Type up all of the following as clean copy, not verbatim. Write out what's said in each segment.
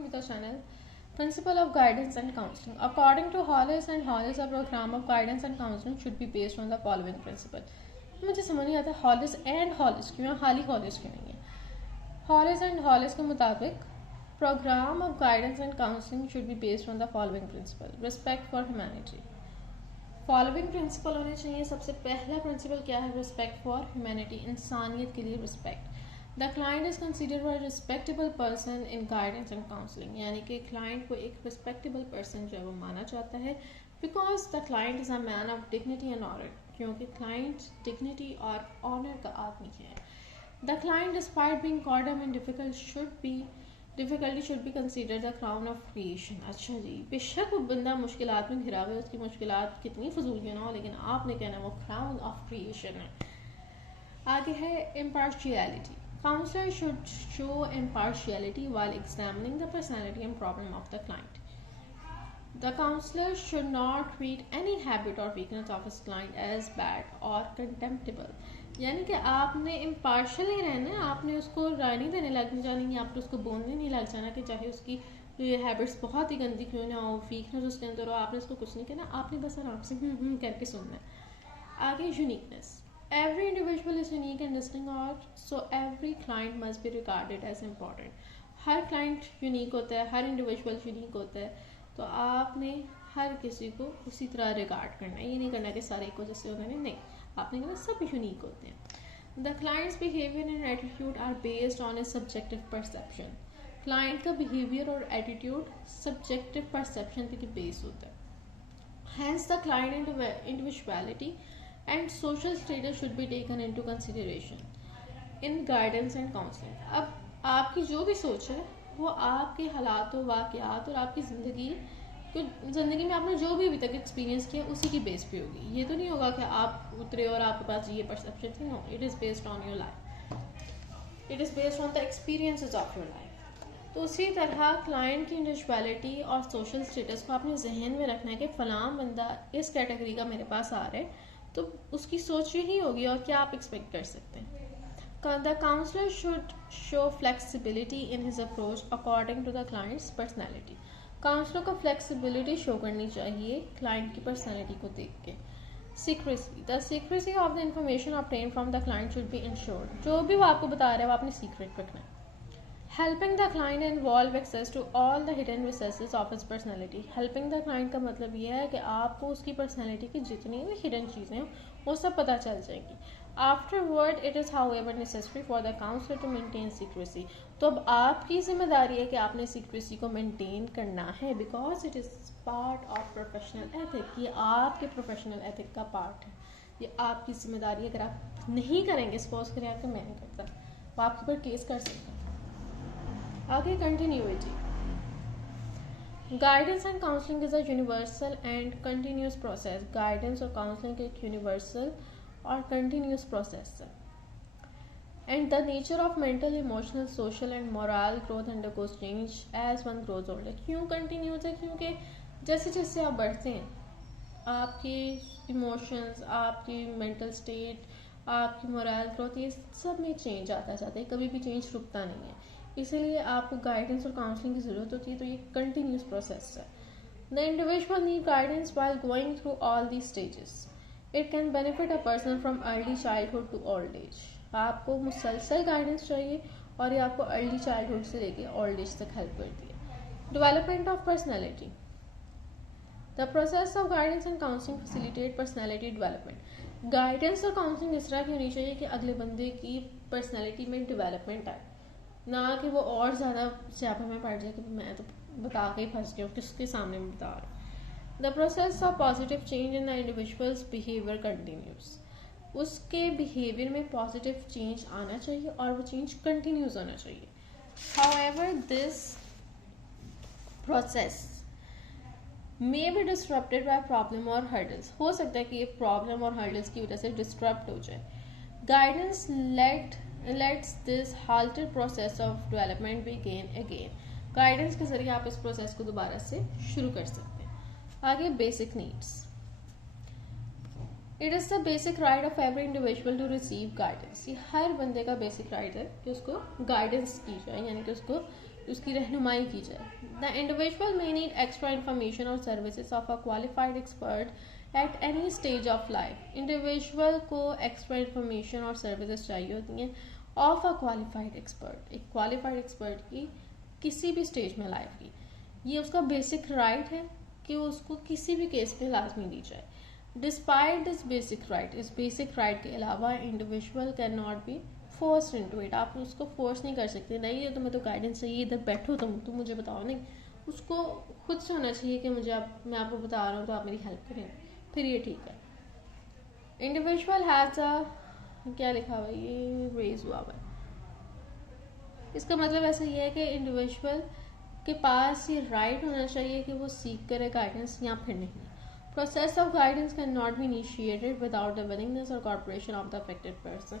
with the channel Principle of Guidance and Counseling. According to Hollis and Hollis, a program of guidance and counseling should be based on the following principle. मुझे समझ नहीं आता Hollies and Hollies क्यों है, हाली Hollies क्यों नहीं है. हॉलिस एंड हॉलिस के मुताबिक programme of guidance and counselling should be based on the following principle. Respect for humanity. Following principle होने चाहिए. सबसे पहला प्रिंसिपल क्या है? रिस्पेक्ट फॉर ह्यूमैनिटी, इंसानियत के लिए respect. The client is considered a respectable person in guidance and counselling, यानी कि क्लाइंट को एक रिस्पेक्टेबल पर्सन जो है वो माना जाता है. Because the client is a man of dignity and honour, क्योंकि क्लाइंट डिग्निटी और ऑनर का आदमी है. द क्लाइंट डिस्पाइट बीइंग कॉर्डम and difficulty should be consider the crown of creation. अच्छा जी, बेशक वो बंदा मुश्किलात में घिरा हुआ है, उसकी मुश्किलात कितनी फजूल क्यों ना हो, लेकिन आपने कहना वो क्राउन ऑफ क्रिएशन है. आगे है impartiality. Counselor should show impartiality while examining the personality and problem of the client. The counselor should not treat any habit or weakness of his client as bad or contemptible. यानी कि आपने impartial ही रहना है, आपने उसको राय नहीं देने लग जानी, आपने उसको बोलने नहीं लग जाना कि चाहे उसकी ये हैबिट्स बहुत ही गंदी क्यों ना हो, वीकनेस उसके अंदर हो, आपने उसको कुछ नहीं कहना, आपने बस आराम से करके सुनना है. आगे uniqueness. Every individual is unique and distinct, so every client must be regarded as important. Her client unique होता है, हर इंडिविजुअल यूनिक होता है, तो आपने हर किसी को उसी तरह रिगार्ड करना है. ये नहीं करना कि सारे को जैसे होता है, नहीं, आपने कहना सब यूनिक होते हैं. The client's behaviour and attitude are based on a subjective perception. Client का बिहेवियर और एटीट्यूड सब्जेक्टिव परसेप्शन पे बेस होता है. Hence the client individuality and social status should be taken into consideration in guidance and counseling. अब आपकी जो भी सोच है वो आपके हालात वाक़यात और आपकी ज़िंदगी में आपने जो भी अभी तक एक्सपीरियंस किया उसी की बेस पे होगी. ये तो नहीं होगा कि आप उतरे और आपके पास ये परसेप्शन थी. No, it is based on your life, it is based on the experiences of your life. तो उसी तरह क्लाइंट की इंडिविजुअलिटी और सोशल स्टेटस को आपने जहन में रखना है कि फ़लाँ बंदा इस कैटेगरी का मेरे पास आ रहा है, तो उसकी सोच यही होगी और क्या आप एक्सपेक्ट कर सकते हैं. The counsellor should show flexibility in his approach according to the client's personality. Counsellor को फ्लेक्सिबिलिटी शो करनी चाहिए क्लाइंट की पर्सनैलिटी को देख के. Secrecy. The secrecy of the information obtain from the client should be ensured. जो भी वो आपको बता रहा है वो आपने सीक्रेट रखना है. Helping the client involve access to all the hidden recesses of his personality. Helping the client का मतलब ये है कि आपको उसकी पर्सनैलिटी की जितनी भी हिडन चीज़ें हैं वो सब पता चल जाएंगी. Afterward it is however necessary for the counsellor to maintain secrecy. तो अब आपकी जिम्मेदारी है कि आपने सीक्रेसी को मेंटेन करना है, because it is part of professional ethic. ये आपके प्रोफेशनल एथिक का पार्ट है, ये आपकी जिम्मेदारी. अगर आप नहीं करेंगे, सपोज करें आप, तो मैं नहीं करता, वो आपके पर केस कर सकते हैं. आगे continuity. Guidance and counselling is a universal and continuous process. Guidance और काउंसलिंग एक यूनिवर्सल और कंटिन्यूस प्रोसेस है. And the nature of mental, emotional, social and moral growth undergoes change as one grows older. क्यों continuous है? क्योंकि जैसे जैसे आप बढ़ते हैं आपके इमोशंस, आपकी मेंटल स्टेट, आपकी मोरल ग्रोथ, ये सब में चेंज आता जाता है, कभी भी चेंज रुकता नहीं है. इसीलिए आपको गाइडेंस और काउंसलिंग की ज़रूरत होती है. तो ये कंटिन्यूस प्रोसेस है. The individual need guidance while going through all these stages. It can benefit a person from early childhood to old age. आपको मुसलसल गाइडेंस चाहिए और ये आपको अर्ली चाइल्डहुड से लेके ओल्ड एज तक हेल्प करती है. Development of personality. The process of guidance and counselling facilitate personality development. Guidance और काउंसलिंग इस तरह की होनी चाहिए कि अगले बंदे की पर्सनैलिटी में डेवलपमेंट आए, ना कि वो और ज़्यादा स्यापे में पड़ जाए कि मैं तो बता के ही फंस गया हूँ, किसके सामने में बता रहा हूँ. The process of positive change in the individual's behaviour continues. उसके बिहेवियर में पॉजिटिव चेंज आना चाहिए और वो चेंज कंटिन्यूस होना चाहिए. However this process may be disrupted by problem और हर्डल्स. हो सकता है कि ये प्रॉब्लम और हर्डल्स की वजह से डिस्टर्प्ट हो जाए. Guidance let's this halted process of development begin again. Guidance के जरिए आप इस प्रोसेस को दोबारा से शुरू कर सकते हैं. आगे basic needs. It is the basic right of every individual to receive guidance. ये हर बंदे का बेसिक राइट है कि उसको गाइडेंस की जाए, यानी कि उसको उसकी रहनुमाई की जाए. The individual may need extra information or services of a qualified expert at any stage of life. Individual को एक्स्ट्रा इंफॉर्मेशन और सर्विसेज चाहिए होती हैं ऑफ अ क्वालिफाइड एक्सपर्ट, एक क्वालिफाइड एक्सपर्ट की किसी भी स्टेज में लाइफ की. ये उसका बेसिक राइट है कि उसको किसी भी केस में लाजमी दी जाए. डिस्पाइट दिस बेसिक राइट, इस बेसिक राइट के अलावा individual can not B force into it. आप उसको फोर्स नहीं कर सकते, नहीं ये तुम्हें तो गाइडेंस चाहिए, इधर बैठो तुम मुझे बताओ. नहीं, उसको खुद से होना चाहिए कि मैं आपको बता रहा हूँ तो आप मेरी हेल्प करें, फिर ये ठीक है. इंडिविजुअल हैज़ अ, क्या लिखा हुआ ये रेज हुआ हुआ है, इसका मतलब ऐसा ये है कि इंडिविजुअल के पास ये राइट होना चाहिए कि वो सीख करे गाइडेंस या फिर नहीं. Process of guidance can not be initiated without the willingness और corporation of the affected person.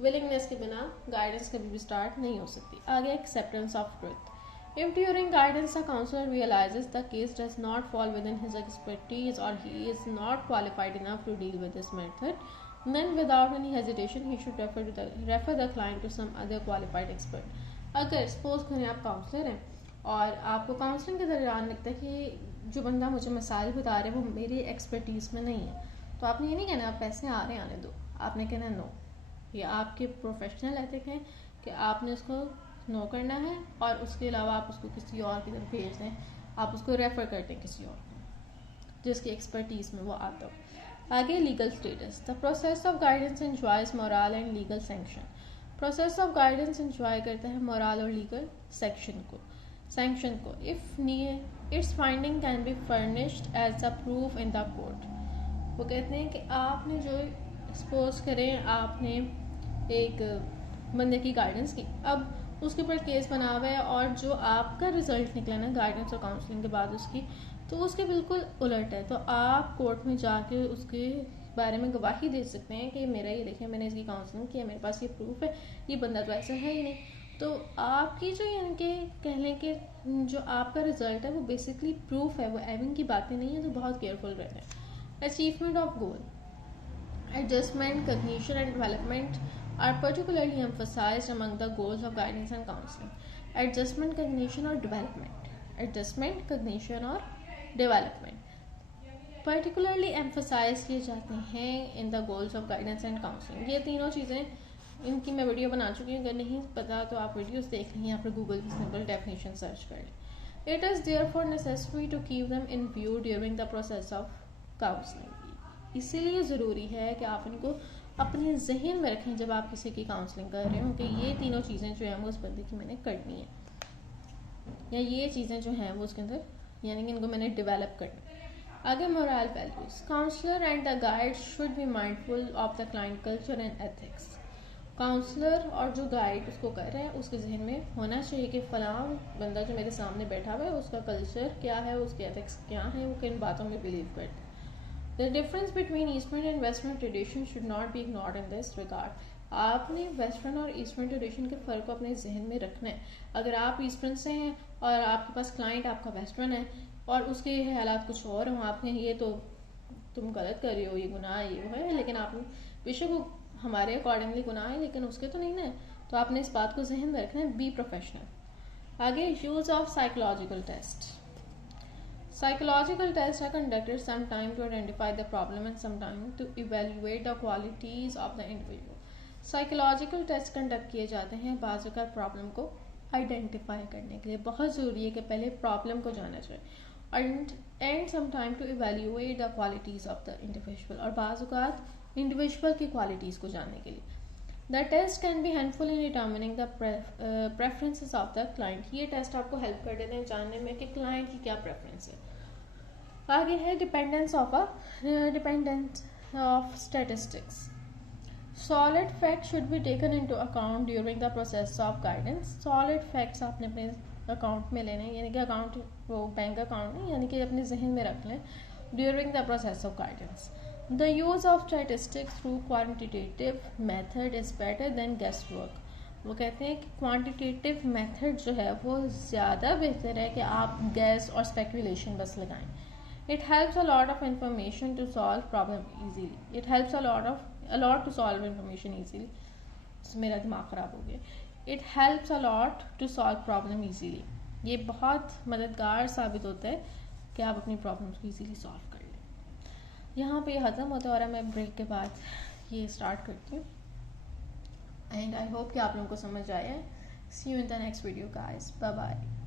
Willingness के बिना गाइडेंस कभी भी स्टार्ट नहीं हो सकती. आगे acceptance of truth. If during guidance the counselor realizes the case does not fall within his expertise or he is not qualified enough to deal with this method, then without any hesitation he should refer the client to some other qualified expert. अगर suppose करें आप counsellor हैं और आपको counselling के दौरान लगता है कि जो बंदा मुझे मसाइल बता रहा है वो मेरी एक्सपर्टीज़ में नहीं है, तो आपने ये नहीं कहना आप पैसे आ रहे हैं आने दो, आपने कहना नो. ये आपके प्रोफेशनल एथिक है कि आपने उसको नो करना है और उसके अलावा आप उसको किसी और की तरफ भेज दें, आप उसको रेफ़र कर दें किसी और को जिसकी एक्सपर्टीज़ में वो आता हो. आगे legal status. The process of guidance enjoys moral and legal sanction. Process of guidance enjoy करता है मोरल और लीगल सैंक्शन को. If its finding can be furnished as a proof in the court. वो कहते हैं कि आपने जो सपोज करें आपने एक बंदे की गाइडेंस की, अब उसके ऊपर केस बना हुआ है और जो आपका रिजल्ट निकला ना गाइडेंस और काउंसलिंग के बाद उसकी, तो उसके बिल्कुल उलट है, तो आप कोर्ट में जाके उसके बारे में गवाही दे सकते हैं कि मेरा ये देखिए मैंने इसकी काउंसलिंग की है, मेरे पास ये प्रूफ है, ये बंदा तो ऐसा है ही नहीं. तो आपकी जो यानी कि कह लें कि जो आपका रिजल्ट है वो बेसिकली प्रूफ है, वो एविंग की बातें नहीं है, तो बहुत केयरफुल रहना है. Achievement of goal. Adjustment, cognition and development are particularly emphasized among the goals of guidance and counseling. Adjustment, cognition और development. Adjustment, cognition और development particularly emphasize किए जाते हैं in the goals of guidance and counseling. ये तीनों चीज़ें, इनकी मैं वीडियो बना चुकी हूँ, अगर नहीं पता तो आप वीडियोस देख लें या फिर गूगल की सिंपल डेफिनेशन सर्च कर लें. It is therefore necessary to keep them in view during the process of counseling. इसीलिए ज़रूरी है कि आप इनको अपने जहन में रखें जब आप किसी की काउंसलिंग कर रहे हो कि ये तीनों चीज़ें जो हैं वो उस बंदे की मैंने करनी है, या ये चीज़ें जो हैं वो उसके अंदर यानी कि इनको मैंने डेवलप करनी है. आगे moral values. Counsellor and the guide should be mindful of the client culture and ethics. Counsellor और जो गाइड उसको कर रहे हैं उसके जहन में होना चाहिए कि फ़लाँ बंदा जो मेरे सामने बैठा हुआ है उसका कल्चर क्या है, उसके एथिक्स क्या हैं, वो किन बातों में बिलीव करते हैं. The difference between Eastern and Western tradition should not be ignored in this regard. आपने वेस्टर्न और ईस्टर्न ट्रेडिशन के फ़र्क को अपने जहन में रखना है. अगर आप ईस्टर्न से हैं और आपके पास क्लाइंट आपका वेस्टर्न है और उसके हालात कुछ और हों, आपने ये तो तुम गलत कर रहे हो, ये गुनाह है, ये है, लेकिन आपने बेशक वो हमारे अकॉर्डिंगली गुनाह है लेकिन उसके तो नहीं ना, तो आपने इस बात को जहन में रखना है. Be professional. आगे use of psychological test. Psychological tests are conducted sometimes to identify the problem and sometimes to evaluate the qualities of the individual. Psychological tests conduct किए जाते हैं बाज़ का प्रॉब्लम को आइडेंटिफाई करने के लिए. बहुत ज़रूरी है कि पहले प्रॉब्लम को जाना चाहिए and sometime to evaluate the qualities of the individual, और बाज़ औक़ात इंडिविजुअल की क्वालिटीज़ को जानने के लिए. The test can be helpful in determining the preferences of the client. ये टेस्ट आपको हेल्प कर देते हैं जानने में कि क्लाइंट की क्या प्रेफरेंस है. आगे है dependence of statistics. Solid fact should be taken into account during the process of guidance. Solid facts आपने अपने अकाउंट में लेने, यानी कि अकाउंट वो बैंक अकाउंट नहीं, यानी कि अपने जहन में रख लें during the process of guidance. The use of statistics through quantitative method is better than guesswork. वो कहते हैं कि क्वान्टिटेटिव मेथड जो है वो ज़्यादा बेहतर है कि आप गैस और स्पेकुलेशन बस लगाएं. It helps a lot of information to solve problem easily. It helps a lot to solve information easily. मेरा दिमाग ख़राब हो गया. It helps a lot to solve problem easily. ये बहुत मददगार साबित होता है कि आप अपनी प्रॉब्लम्स को ईजीली सॉल्व कर लें. यहाँ पे ख़त्म होता है और मैं ब्रेक के बाद ये स्टार्ट करती हूँ. एंड आई होप कि आप लोगों को समझ आया है. See you in the next video guys. Bye bye.